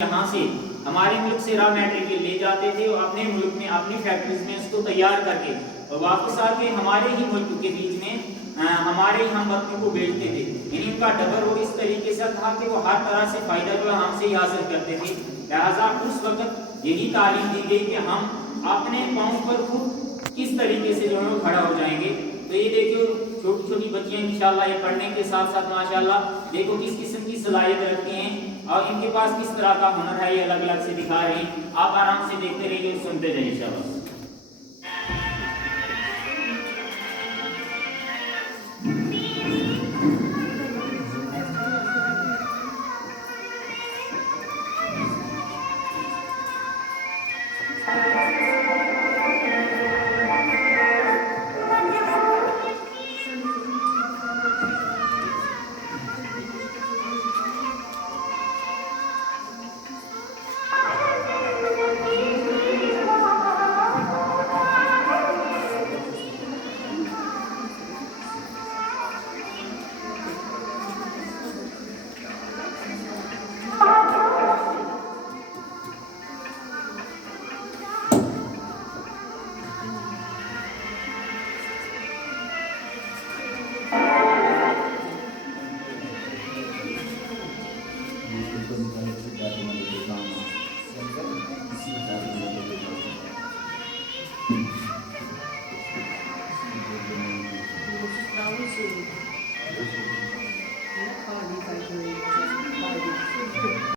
यहाँ से हमारे मुल्क से रॉ मटेरियल ले जाते थे और अपने मुल्क में अपनी फैक्ट्रीज में उसको तैयार करके और वापस आके हमारे ही मुल्क के बीच में हमारे ही हम वतनों को बेचते थे। यानी उनका डबल रोड इस तरीके से था कि वो हर तरह से फायदा जो है हमसे ही हासिल करते थे। लिहाजा उस वक्त यही तालीम दी गई कि हम अपने पाँव पर खुद किस तरीके से जो है खड़ा हो जाएंगे। तो ये देखिए छोटी छोटी बच्चियां इंशाल्लाह ये पढ़ने के साथ साथ माशाल्लाह देखो किस किस्म की सलाहियत रखती हैं और इनके पास किस तरह का हुनर है, ये अलग अलग से दिखा रहे हैं। आप आराम से देखते रहिए और सुनते रहिए इंशाल्लाह।